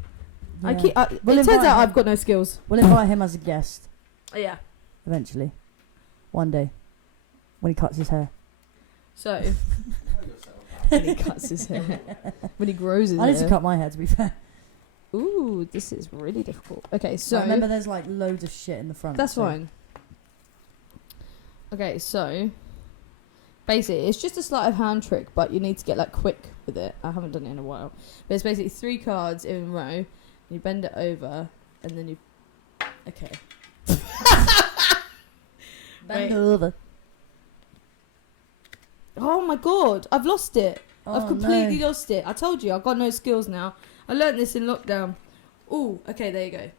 Yeah. It We'll turns invite out him. I've got no skills. We'll invite him as a guest Yeah. eventually, one day, when he cuts his hair. So when he cuts his hair, when he grows his I need to hair. cut my hair, to be fair. Ooh, this is really difficult. Okay, so I remember, there's like loads of shit in the front. that's so- fine. Okay, so basically, it's just a sleight of hand trick, but you need to get like quick with it. I haven't done it in a while, but it's basically 3 cards in a row. And you bend it over, and then you. Okay. Bend Wait. over. Oh my god, I've lost it. I've Oh, completely no. lost it. I told you, I've got no skills now. I learnt this in lockdown. Ooh, okay, there you go.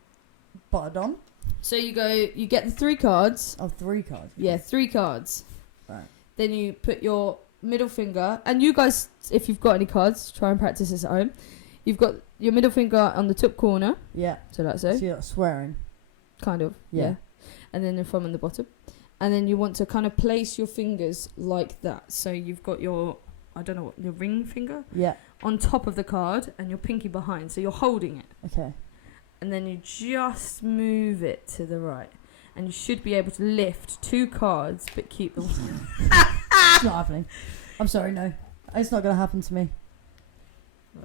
Buttered on. So you get the 3 cards. Oh, 3 cards. Yeah, 3 cards. Right. Then you put your middle finger, and you guys, if you've got any cards, try and practice this at home. You've got your middle finger on the top corner, Yeah. so that's So it, you're swearing. kind of, Yeah. and then the thumb on the bottom. And then you want to kind of place your fingers like that. So you've got your, I don't know what, your ring finger Yeah. on top of the card, and your pinky behind, so you're holding it. Okay. And then you just move it to the right. And you should be able to lift 2 cards, but keep them. It's not happening. I'm sorry, no. It's not going to happen to me.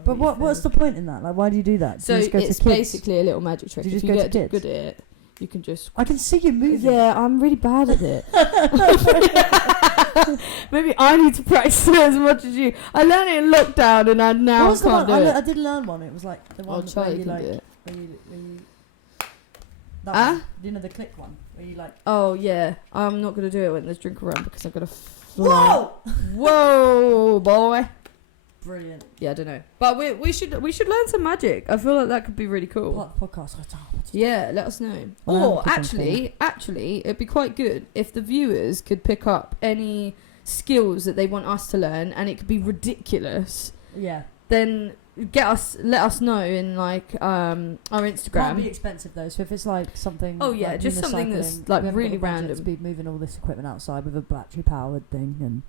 But what's the point in that? Like, why do you do that? Do So you just go it's to kids? basically a little magic trick. Do you If just you go to get kids? good at it, you can just. I can see you moving. Yeah, I'm really bad at it. Maybe I need to practice it as much as you. I learned it in lockdown, and I What now was the can't one? do I it. did learn one. It was like the one Oh, where Charlie you can like. do it. Where you that Ah? one. You know the click one where you like. Oh yeah, I'm not gonna do it when there's drink around because I'm gonna fly. Whoa! Whoa, boy. Brilliant. Yeah, I don't know, but we should learn some magic. I feel like that could be really cool. Part of the podcast. Yeah, let us know. Well, Or I'm thinking. actually, it'd be quite good if the viewers could pick up any skills that they want us to learn, and it could be ridiculous. Yeah. Then let us know in like our Can't Instagram. be expensive though. So if it's like something. Oh, yeah, like just something that's, unicycling, like, we haven't really got the budget random. To be moving all this equipment outside with a battery powered thing and.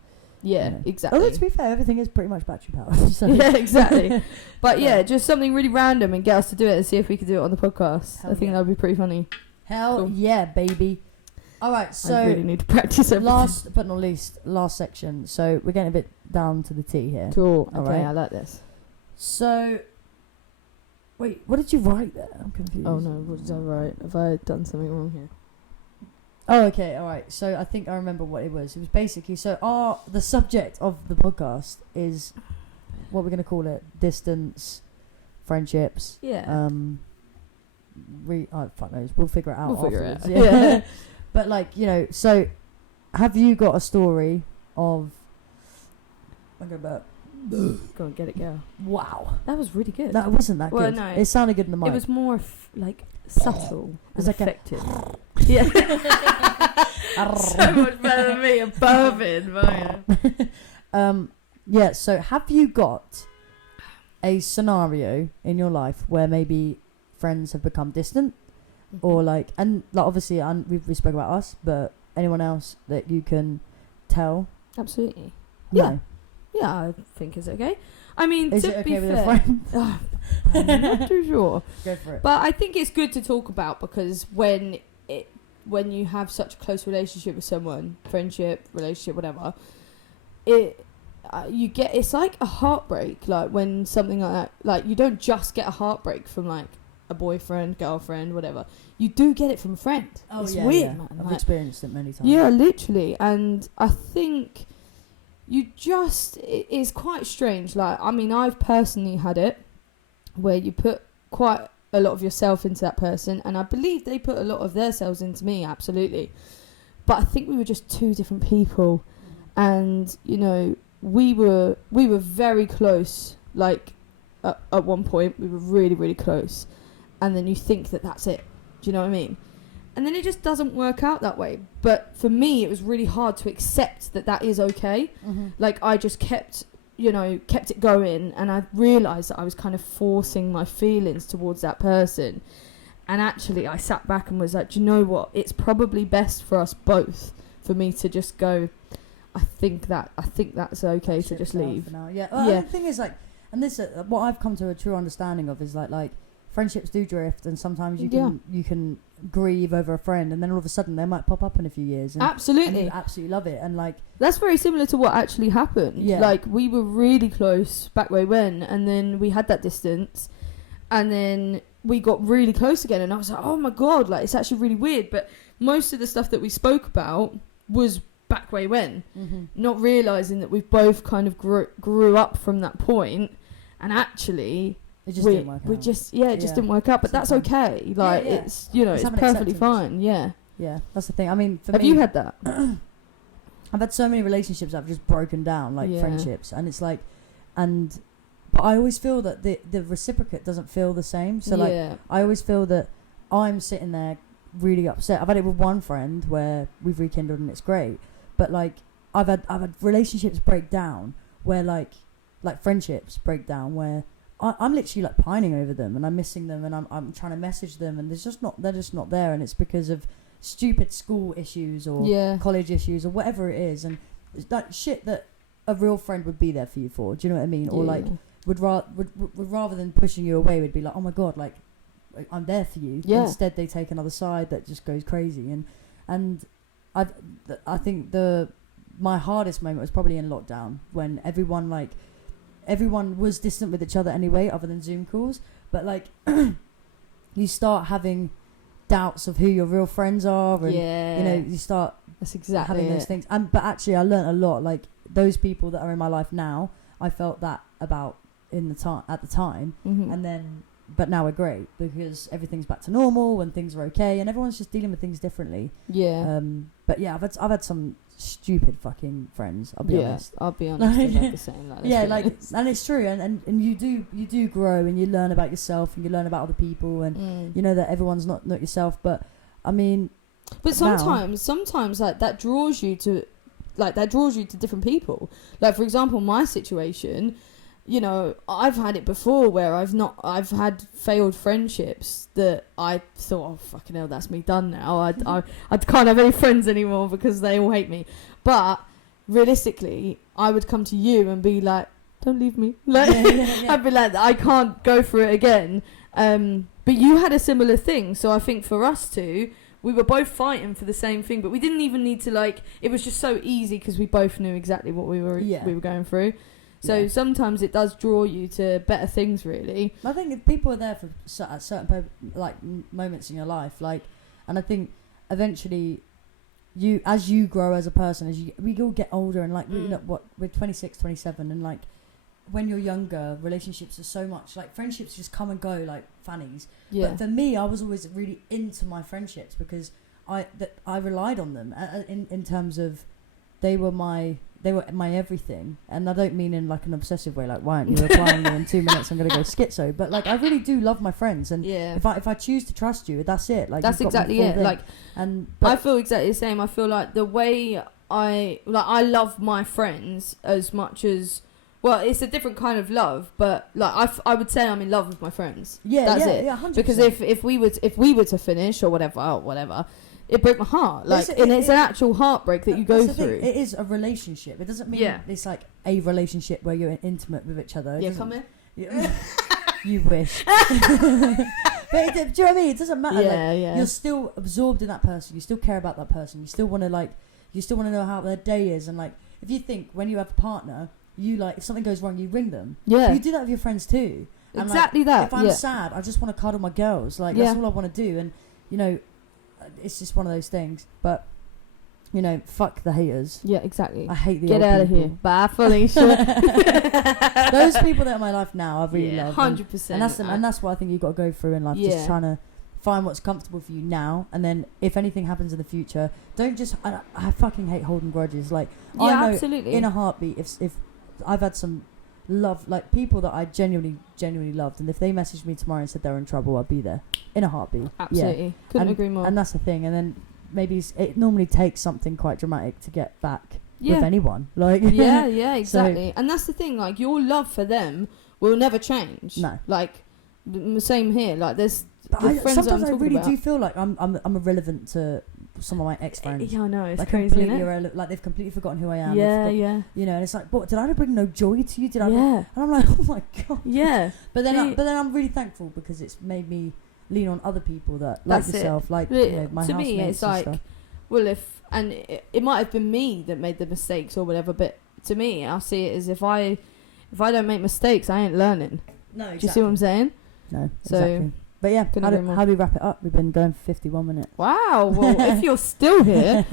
Yeah, Yeah. exactly. Although to be fair, everything is pretty much battery powered. So. Yeah, exactly. But yeah, just something really random and get us to do it and see if we could do it on the podcast. Hell I think yeah. that would be pretty funny. Hell Cool. yeah, baby. All right, I so really need to practice everything. last but not least, last section. So we're getting a bit down to the T here. Cool. All Okay, right. I like this. So, wait, what did you write there? I'm confused. Oh no, what did I write? Have I done something wrong here? Oh, okay, all right. So I think I remember what it was. It was basically the subject of the podcast is what we're gonna call it: distance, friendships. Yeah. Fuck knows. We'll figure it out. We'll figure it afterwards. out. Yeah. But like so have you got a story of? Go on, get it, girl. Wow, That was really good. that wasn't that Well, good. no. It sounded good in the mic. It was more like subtle It was and like a- effective. Yeah. So much better than me, a perfect. Yeah, so have you got a scenario in your life where maybe friends have become distant or like, and like obviously we spoke about us, but anyone else that you can tell? Absolutely. No. Yeah, I think it's okay. I mean, Is to it be okay with fair, a friend? Oh, I'm not too sure. Go for it. But I think it's good to talk about because when when you have such a close relationship with someone, friendship, relationship, whatever, it's like a heartbreak. Like when something like that, like you don't just get a heartbreak from like a boyfriend, girlfriend, whatever. You do get it from a friend. Oh, it's yeah, weird, yeah. man. I've Like, experienced it many times. yeah, literally. And I think it's quite strange. Like, I mean, I've personally had it where you put quite a lot of yourself into that person, and I believe they put a lot of their selves into me, absolutely. But I think we were just two different people, and you know, we were very close. Like at one point, we were really, really close, and then you think that that's it. Do you know what I mean? And then it just doesn't work out that way. But for me, it was really hard to accept that that is okay. Mm-hmm. Like I just kept it going, and I realised that I was kind of forcing my feelings towards that person. And actually I sat back and was like, do you know what? It's probably best for us both for me to just go, I think that's okay to just leave. For now. Yeah. Well, Yeah. the thing is, like, and this what I've come to a true understanding of is like friendships do drift, and sometimes you can grieve over a friend, and then all of a sudden they might pop up in a few years. And, Absolutely. and you absolutely love it, and like that's very similar to what actually happened. Yeah. Like we were really close back way when, and then we had that distance, and then we got really close again, and I was like, oh my god, like it's actually really weird. But most of the stuff that we spoke about was back way when, not realising that we both kind of grew up from that point, and actually it just didn't work out. it just didn't work out. But that's Sometimes. okay. Like Yeah, yeah. it's it's having perfectly acceptance. fine. Yeah. Yeah, that's the thing. I mean, for Have me, you had that? I've had so many relationships that have just broken down, like Yeah. friendships, and it's like, but I always feel that the reciprocate doesn't feel the same. So like, yeah. I always feel that I'm sitting there really upset. I've had it with one friend where we've rekindled and it's great, but like I've had relationships break down where like friendships break down where I'm literally like pining over them and I'm missing them and I'm trying to message them and they're just not there, and it's because of stupid school issues or college issues or whatever it is, and it's that shit that a real friend would be there for you for. Do you know what I mean? Or like would rather than pushing you away would be like, oh my god, like I'm there for you. Yeah. Instead they take another side that just goes crazy, and I think my hardest moment was probably in lockdown when everyone was distant with each other anyway, other than Zoom calls. But like, you start having doubts of who your real friends are, and you know, you start that's exactly having those things. But actually, I learnt a lot. Like those people that are in my life now, I felt that about at the time, and then. But now we're great because everything's back to normal and things are okay and everyone's just dealing with things differently. Yeah. But yeah, I've had some stupid fucking friends. I'll be honest. I'll be honest. I've had the same. And it's true, and you do grow and you learn about yourself and you learn about other people and you know that everyone's not yourself. But I mean, sometimes like that draws you to different people. Like for example, my situation. You know, I've had it before where I've had failed friendships that I thought, oh fucking hell, that's me done now. I can't have any friends anymore because they all hate me. But realistically, I would come to you and be like, don't leave me. Like, I'd be like, I can't go for it again. But you had a similar thing, so I think for us two, we were both fighting for the same thing, but we didn't even need to like. It was just so easy because we both knew exactly what we were going through. So sometimes it does draw you to better things, really. I think if people are there for at certain moments in your life, like, and I think eventually, as you grow as a person, we all get older, and like we're 26, 27, and like when you're younger, relationships are so much like friendships just come and go like fannies. Yeah. But for me, I was always really into my friendships because I relied on them in terms of they were my everything, and I don't mean in like an obsessive way, like why aren't you replying me in 2 minutes, I'm gonna go schizo, but like I really do love my friends, and if I choose to trust you, that's it. Like that's exactly it. Like, but I feel exactly the same. I feel like the way I love my friends as much as, well, it's a different kind of love, but like I would say I'm in love with my friends. That's it. 100%. Because if we were to finish or whatever. It broke my heart, like, and it's an actual heartbreak that you go through. It is a relationship. It doesn't mean it's like a relationship where you're intimate with each other. Come here. You wish. But do you know what I mean? It doesn't matter. Yeah, like, yeah. You're still absorbed in that person. You still care about that person. You still want to know how their day is. And like, if you think when you have a partner, you like if something goes wrong, you ring them. Yeah. You do that with your friends too. And Exactly like, that. If I'm sad, I just want to cuddle my girls. Like that's all I want to do. And you know, it's just one of those things. But you know, fuck the haters. Yeah, exactly. I hate the Get old out of people. here. Bye, Felicia. Those people that are in my life now, I really love. 100%. And that's what I think you've got to go through in life. Yeah. Just trying to find what's comfortable for you now, and then if anything happens in the future, don't just. I fucking hate holding grudges. Like I know absolutely. in a heartbeat, if I've had some love, like people that I genuinely loved, and if they messaged me tomorrow and said they're in trouble, I'd be there in a heartbeat. Absolutely. Yeah. Couldn't agree more. And that's the thing. And then maybe it normally takes something quite dramatic to get back with anyone. Like yeah, exactly. And that's the thing. Like your love for them will never change. No. Like the same here. Like there's But the friends sometimes I'm I talking really about. do feel like I'm irrelevant to some of my ex-friends. Yeah, I know. It's Like crazy, completely isn't it? irrelevant. Like they've completely forgotten who I am. Yeah, They've yeah. You know, and it's like, what? Did I bring no joy to you? Did I? Yeah. And I'm like, oh my god. Yeah. But then I'm really thankful because it's made me lean on other people that like That's it. yourself, like But you know, my to housemates me, it's and like, stuff. well, it might have been me that made the mistakes or whatever, but to me, I see it as if I don't make mistakes, I ain't learning. No, exactly. Do you see what I'm saying? No, So, exactly. But yeah, couldn't how agree do, more. how do we wrap it up? We've been going for 51 minutes. Wow. Well, if you're still here,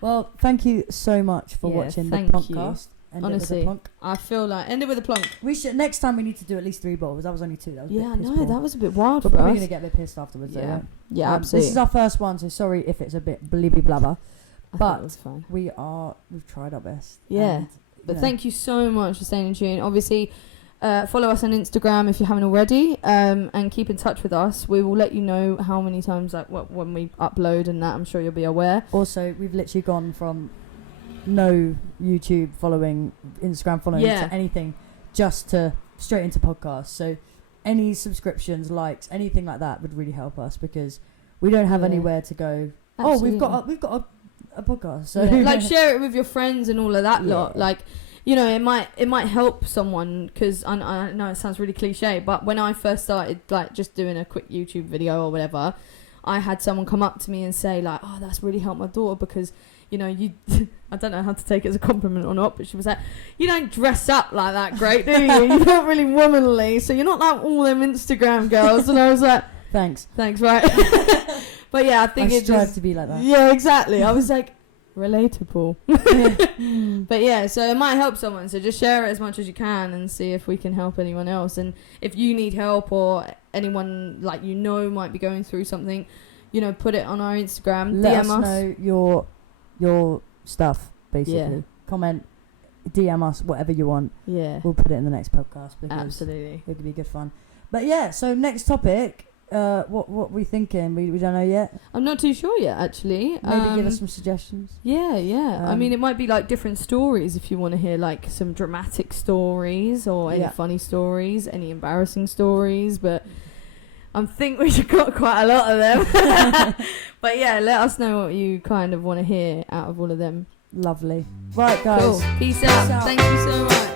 Well, thank you so much for Yeah, watching the thank you. Plonkcast. End it with a Honestly. plonk. I feel like end it with a plonk. We should next time we need to do at least 3 bottles. That was only 2. That was a Yeah, bit I piss know poor. that was a bit wild We're for probably us. gonna get a bit pissed afterwards. Though, Yeah, yeah. yeah, absolutely. This is our first one, so sorry if it's a bit blibby blabber. I but thought it was fine. We've tried our best. Yeah. And, But thank you so much for staying in tune. Obviously, follow us on Instagram if you haven't already, and keep in touch with us. We will let you know how many times, like when we upload and that. I'm sure you'll be aware. Also, we've literally gone from no YouTube following, Instagram following Yeah. to anything, just to straight into podcasts. So any subscriptions, likes, anything like that would really help us because we don't have Yeah. anywhere to go. Absolutely. Oh, we've got a podcast. So Yeah. Like share it with your friends and all of that lot. Yeah. Like, you know, it might help someone because I know it sounds really cliche, but when I first started like just doing a quick YouTube video or whatever, I had someone come up to me and say like, "Oh, that's really helped my daughter because." You know, you I don't know how to take it as a compliment or not, but she was like, you don't dress up like that great, do you? You're not really womanly, so you're not like all them Instagram girls. And I was like, thanks, right. But yeah, I think I it strive just... to be like that. Yeah, exactly. I was like, relatable. But yeah, so it might help someone, so just share it as much as you can and see if we can help anyone else. And if you need help or anyone like you know might be going through something, you know, put it on our Instagram, Let DM us know your stuff, basically. Yeah. Comment, DM us, whatever you want. Yeah, We'll put it in the next podcast because absolutely. it could be good fun. But yeah, so next topic, what we thinking? We don't know yet. I'm not too sure yet, actually. Maybe give us some suggestions. Yeah. I Um, mean, it might be like different stories if you want to hear like some dramatic stories or any Yeah. funny stories, any embarrassing stories. But I think we've got quite a lot of them. But yeah, let us know what you kind of want to hear out of all of them. Lovely. Right, guys. Cool. Peace out. out. Thank you so much.